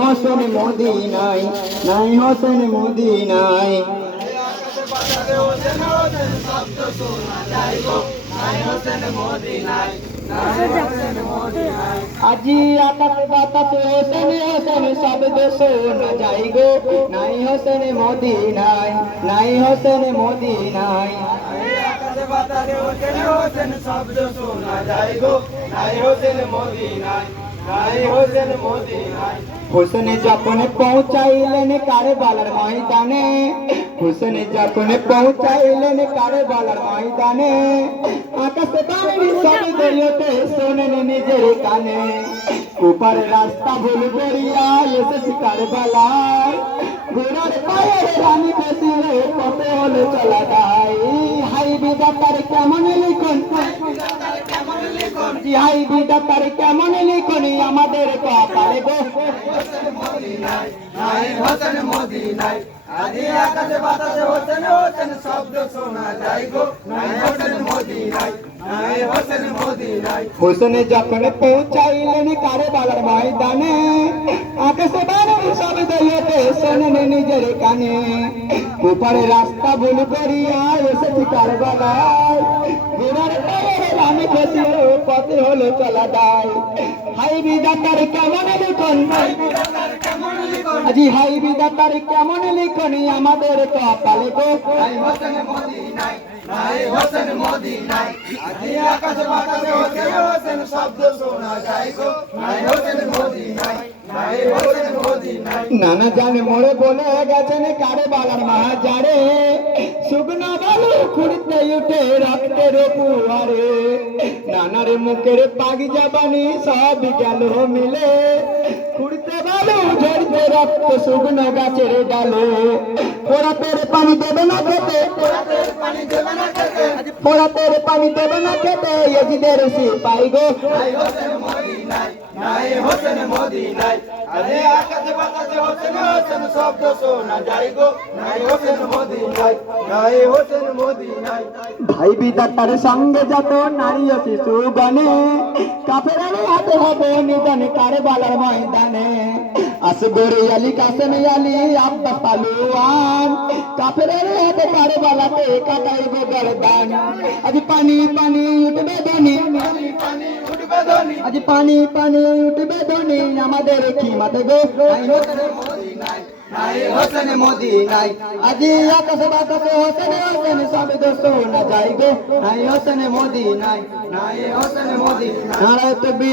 হোসেন মদিনায়, নাই হোসেন মদিনায়। আজি আকাশে বাতাসে হোসেন হোসেন শব্দ শোনা যায় গো, নাই হোসেন মদিনায়, নাই হোসেন মদিনায়। আকাশে বাতাসে হোসেন হোসেন শব্দ শোনা যায় গো, নাই হোসেন মদিনায়, নাই হোসেন মদিনায়। হোসেন যখন পৌঁছাইলেন কারবালার ময়দানে, হোসেন যখন পৌঁছাইলেন কারবালার ময়দানে, আকাশে বাণী শব্দ ওঠে শোনেন নিজের কানে। কুপার রাস্তা ভুল করিয়া এসেছি কারবালায়, ঘোড়ার পায়ের রানী বসিয়ে কত হলো চলা যায়। হাই বিধাতার কেমন লিখন, হাই বিধাতার কেমন লিখন আমাদের কপালে গো, নাই হোসেন মদিনায়। আজি আকাশে বাতাসে হোসেন হোসেন শব্দ শোনা যায় গো, নাই হোসেন মদিনায়, নাই হোসেন মদিনায়। হোসেন যখন পৌঁছাইলেন কারবালার ময়দানে, আকাশে বাণী শব্দ ওঠে শোনেন নিজের কানে। কুপারে রাস্তা ভুল করিয়া এসেছি কারবালায়, ঘোড়ার পায়ের রানী বসিয়ে কত হলো চলা যায়। হাই বিধাতার কেমন লিখন, আজি হাই বিধাতার কেমন লিখন আমাদের কপালে গো, নাই হোসেন মদিনায়, নাই হোসেন মদিনায়। আজি আকাশে বাতাসে হোসেন হোসেন শব্দ শোনা যায় গো, নাই হোসেন মদিনায়, নাই হোসেন মদিনায়। নানা জান মোড়ে বলে গেছেন কারবালার মাঝারে, শুকনো বালু খুঁড়তে উঠে রক্তের পুয়ারে। নানার মুখের পাগি জাবানি সব গেল মিলে, খুঁড়তে বালু ঝরতে রক্ত শুকনো গাছের ডালে। পোড়াতের পানি দেবে না খেতে, পোড়াতের পানি দেবে না খেতে, পোড়াতের পানি দেবে না খেতে এজিদের সিপাই গো, নাই হোসেন মদিনায়, নাই হোসেন মদিনায়। আজি আকাশে বাতাসে হোসেন হোসেন শব্দ শোনা যায় গো, নাই হোসেন মদিনায়, নাই হোসেন মদিনায়। ভাই বিধাতার সঙ্গে যত নারী ও শিশু গণে, কাফেরের হাতে হবে নিধন কারবালার ময়দানে। আসগর আলী কাসেম আলী আব্বাস পালোয়ান, কাফেরের হাতে কারবালাতে কাটাইব গর্দান। আজ পানি পানি উঠবে ধ্বনি, পানি উঠবে ধ্বনি, আজ পানি পানি উঠবে ধ্বনি আমাদের খিমাতে গো, নাই হোসেন মদিনায়, নাই হোসেন মদিনায়। আজি আকাশে বাতাসে হোসেন হোসেন শব্দ শোনা যায় গো, নাই হোসেন মদিনায়, নাই হোসেন মদিনায়। নারায় তকবীর।